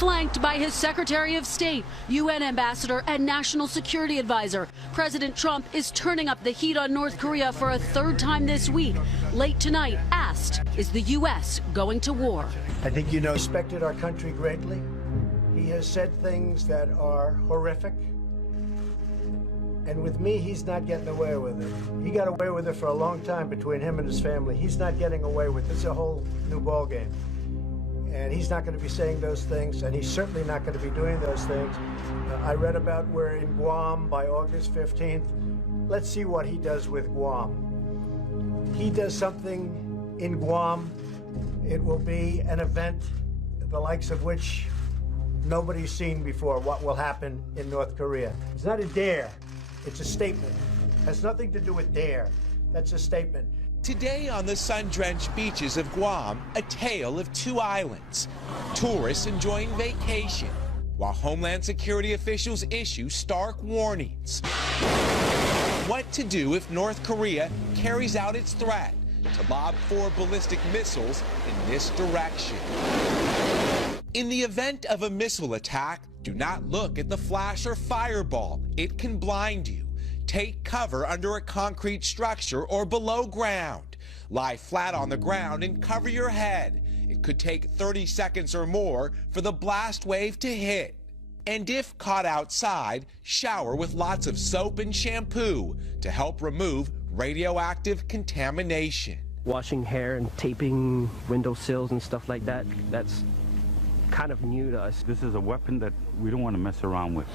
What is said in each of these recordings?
Flanked by his Secretary of State, UN Ambassador, and National Security Advisor, President Trump is turning up the heat on North Korea for a third time this week. Late tonight, asked, is the U.S. going to war? I think you know, respected our country greatly. He has said things that are horrific. And with me, he's not getting away with it. He got away with it for a long time between him and his family. He's not getting away with it. It's a whole new ballgame. And he's not going to be saying those things, and he's certainly not going to be doing those things. I read about we're in Guam by August 15th. Let's see what he does with Guam. He does something in Guam, it will be an event the likes of which nobody's seen before, what will happen in North Korea. It's not a dare, it's a statement. It has nothing to do with dare. That's a statement. Today on the sun-drenched beaches of Guam, a tale of two islands. Tourists enjoying vacation, while Homeland Security officials issue stark warnings. What to do if North Korea carries out its threat to lob 4 ballistic missiles in this direction. In the event of a missile attack, do not look at the flash or fireball. It can blind you. Take cover under a concrete structure or below ground. Lie flat on the ground and cover your head. It could take 30 seconds or more for the blast wave to hit. And if caught outside, shower with lots of soap and shampoo to help remove radioactive contamination. Washing hair and taping windowsills and stuff like that, that's kind of new to us. This is a weapon that we don't want to mess around with.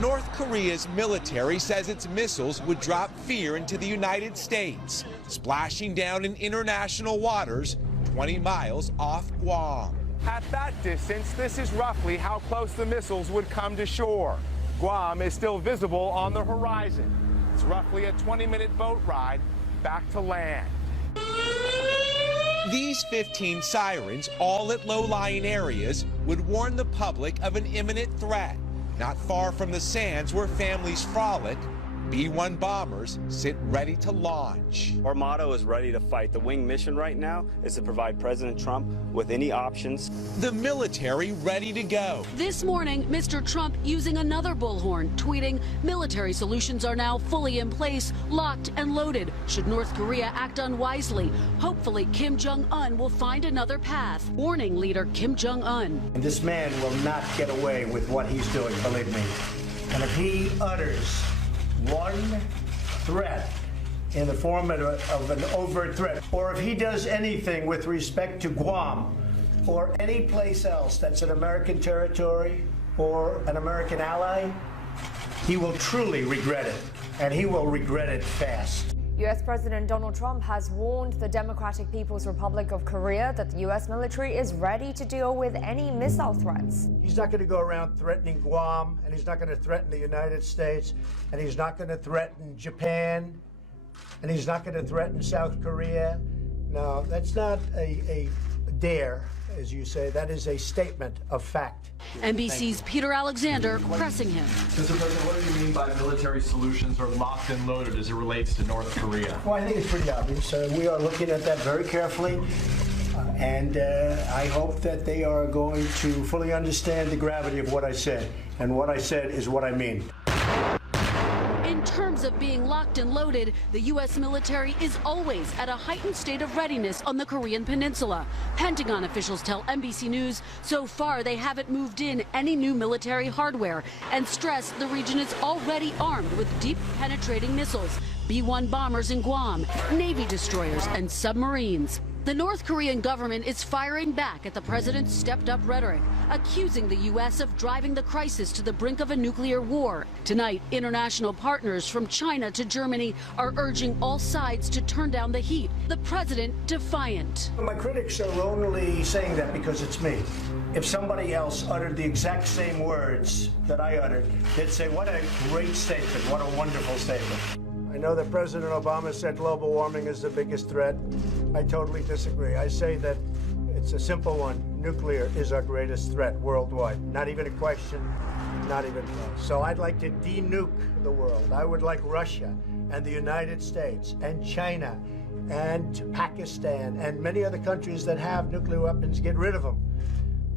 North Korea's military says its missiles would drop fear into the United States, splashing down in international waters 20 miles off Guam. At that distance, this is roughly how close the missiles would come to shore. Guam is still visible on the horizon. It's roughly a 20-minute boat ride back to land. These 15 sirens, all at low-lying areas, would warn the public of an imminent threat. Not far from the sands where families frolic, B-1 bombers sit ready to launch. Our motto is ready to fight. The wing mission right now is to provide President Trump with any options. The military ready to go. This morning, Mr. Trump using another bullhorn, tweeting, military solutions are now fully in place, locked and loaded. Should North Korea act unwisely, hopefully Kim Jong-un will find another path, warning leader Kim Jong-un. And this man will not get away with what he's doing, believe me. And if he utters one threat in the form of an overt threat, or if he does anything with respect to Guam or any place else that's an American territory or an American ally, he will truly regret it, and he will regret it fast. U.S. President Donald Trump has warned the Democratic People's Republic of Korea that the U.S. military is ready to deal with any missile threats. He's not going to go around threatening Guam, and he's not going to threaten the United States, and he's not going to threaten Japan, and he's not going to threaten South Korea. No, that's not a dare, as you say. That is a statement of fact. NBC's Peter Alexander pressing him. Mr. President, what do you mean by military solutions are locked and loaded as it relates to North Korea? Well, I think it's pretty obvious. We are looking at that very carefully, and I hope that they are going to fully understand the gravity of what I said. And what I said is what I mean. In terms of being locked and loaded, the U.S. military is always at a heightened state of readiness on the Korean Peninsula. Pentagon officials tell NBC News so far they haven't moved in any new military hardware and stress the region is already armed with deep penetrating missiles, B-1 bombers in Guam, Navy destroyers and submarines. The North Korean government is firing back at the president's stepped-up rhetoric, accusing the U.S. of driving the crisis to the brink of a nuclear war. Tonight, international partners from China to Germany are urging all sides to turn down the heat. The president defiant. My critics are only saying that because it's me. If somebody else uttered the exact same words that I uttered, they'd say, what a great statement, what a wonderful statement. I know that President Obama said global warming is the biggest threat. I totally disagree. I say that it's a simple one. Nuclear is our greatest threat worldwide. Not even a question, not even close. So I'd like to de-nuke the world. I would like Russia and the United States and China and Pakistan and many other countries that have nuclear weapons, get rid of them.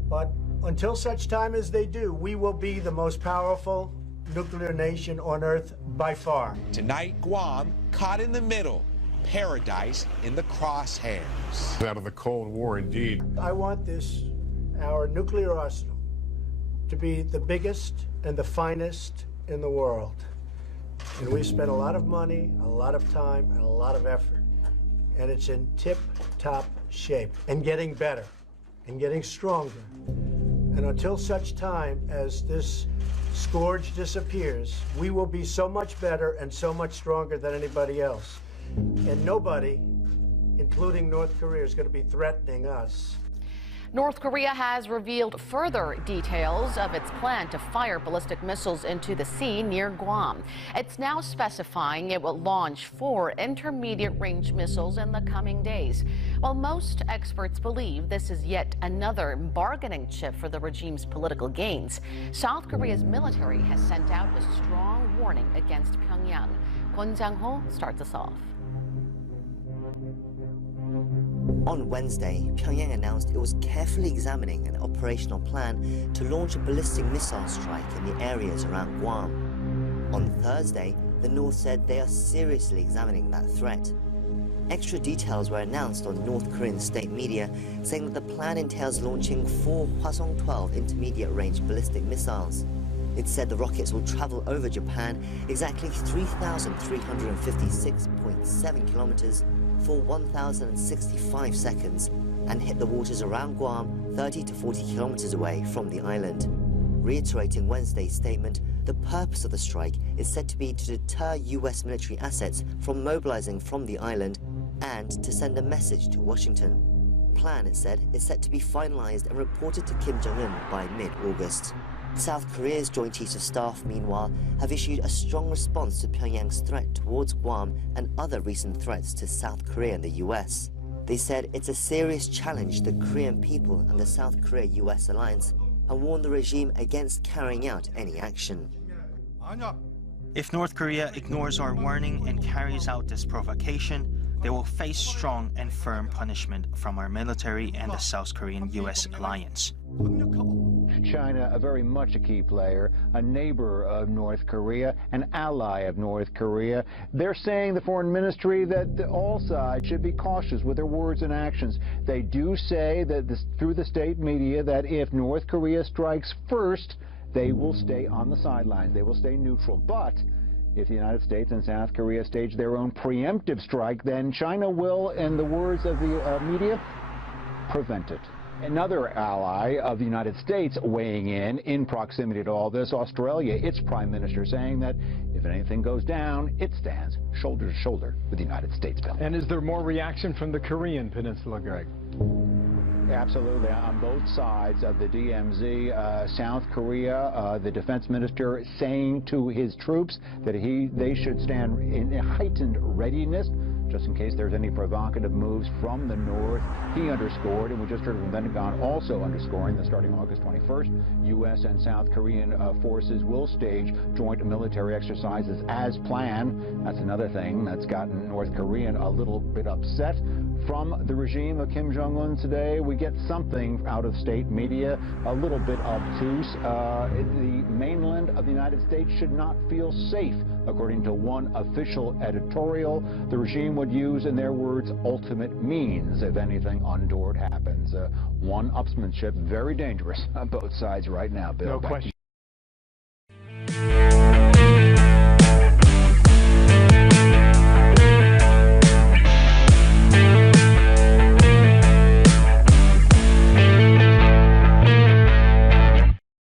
But until such time as they do, we will be the most powerful nuclear nation on Earth by far. Tonight, Guam caught in the middle, paradise in the crosshairs. Out of the Cold War, indeed. I want our nuclear arsenal, to be the biggest and the finest in the world. And we've spent a lot of money, a lot of time, and a lot of effort. And it's in tip-top shape and getting better and getting stronger. And until such time as this scourge disappears, we will be so much better and so much stronger than anybody else. And nobody, including North Korea, is going to be threatening us. North Korea has revealed further details of its plan to fire ballistic missiles into the sea near Guam. It's now specifying it will launch 4 intermediate-range missiles in the coming days. While most experts believe this is yet another bargaining chip for the regime's political gains, South Korea's military has sent out a strong warning against Pyongyang. Kwon Jang-ho starts us off. On Wednesday, Pyongyang announced it was carefully examining an operational plan to launch a ballistic missile strike in the areas around Guam. On Thursday, the North said they are seriously examining that threat. Extra details were announced on North Korean state media, saying that the plan entails launching 4 Hwasong-12 intermediate-range ballistic missiles. It said the rockets will travel over Japan exactly 3,356.7 kilometers for 1,065 seconds and hit the waters around Guam 30 to 40 kilometers away from the island. Reiterating Wednesday's statement, the purpose of the strike is said to be to deter U.S. military assets from mobilizing from the island and to send a message to Washington. Plan, it said, is set to be finalized and reported to Kim Jong-un by mid-August. South Korea's Joint Chiefs of Staff, meanwhile, have issued a strong response to Pyongyang's threat towards Guam and other recent threats to South Korea and the US. They said it's a serious challenge to the Korean people and the South Korea-US alliance and warned the regime against carrying out any action. If North Korea ignores our warning and carries out this provocation, they will face strong and firm punishment from our military and the South Korean-US alliance. China, a very much a key player, a neighbor of North Korea, an ally of North Korea. They're saying, the foreign ministry, that all sides should be cautious with their words and actions. They do say that through the state media that if North Korea strikes first, they will stay on the sidelines. They will stay neutral. But if the United States and South Korea stage their own preemptive strike, then China will, in the words of the media, prevent it. Another ally of the United States weighing in proximity to all this, Australia, its prime minister saying that if anything goes down, it stands shoulder to shoulder with the United States, Bill. And is there more reaction from the Korean Peninsula, Greg? Absolutely. On both sides of the DMZ, South Korea, the defense minister saying to his troops that they should stand in heightened readiness just in case there's any provocative moves from the north. He underscored, and we just heard from the Pentagon also underscoring that starting August 21st, U.S. and South Korean forces will stage joint military exercises as planned. That's another thing that's gotten North Korean a little bit upset. From the regime of Kim Jong-un today, we get something out of state media, a little bit obtuse. The mainland of the United States should not feel safe, according to one official editorial. The regime would use, in their words, ultimate means if anything untoward happens. One-upsmanship, very dangerous on both sides right now, Bill. No question.